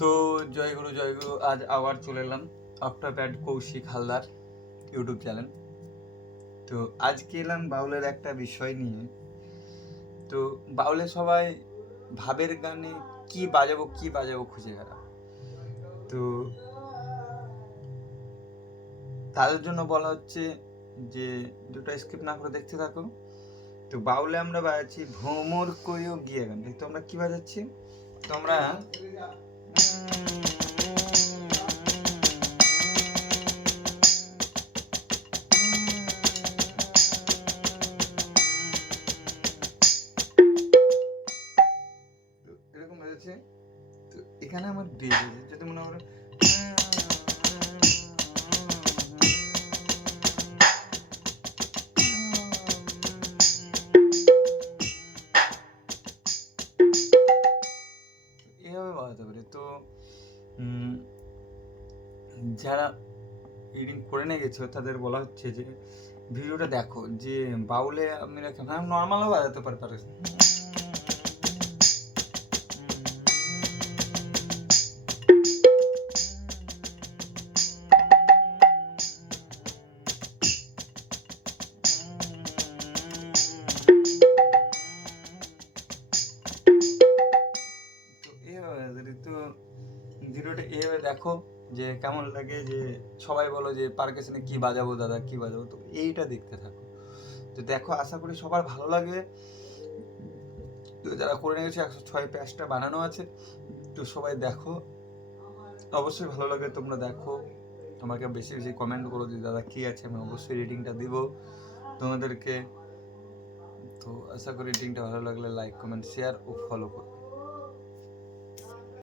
তো জয় গুরু আজ আবার চলে এলাম Octopad Koushik Haldar YouTube channel. তো আজকে এলাম বাউলের একটা বিষয় নিয়ে। তো বাউলে সবাই ভাবের গানে কি বাজাবো খুঁজে বেড়াও। তো তাদের জন্য বলা হচ্ছে যে দুটো স্কিপ না করে দেখতে থাকো। তো বাউলে আমরা বাজাচ্ছি ভ্রমর করিও গিয়ে গান। তো আমরা কি বাজাচ্ছি? তো আমরা এরকম বাজাচ্ছি। তো এখানে আমার বেজ আছে, যদি মনে করো এভাবে বাজাতে পারি। তো যারা রিডিং করে নিয়ে গেছে তাদের বলা হচ্ছে যে ভিডিওটা দেখো, যে বাউলে আমি নর্মালও বাজাতে পারে। তো এভাবে তো ভিডিওটা এভাবে দেখো যে কেমন লাগে, যে সবাই বলো যে পারকাশনে কি বাজাবো দাদা, কি বাজাবো। তো এইটা দেখতে থাকো। তো দেখো, আশা করি সবার ভালো লাগবে। তো যারা করে নিয়ে গেছে 106 পেজটা বানানো আছে, তো সবাই দেখো, অবশ্যই ভালো লাগে। তোমরা দেখো, আমাকে বেশি বেশি কমেন্ট করো যে দাদা কী আছে, আমি অবশ্যই রেটিংটা দিব তোমাদেরকে। তো আশা করি রেটিংটা ভালো লাগলে লাইক, কমেন্ট, শেয়ার ও ফলো করো।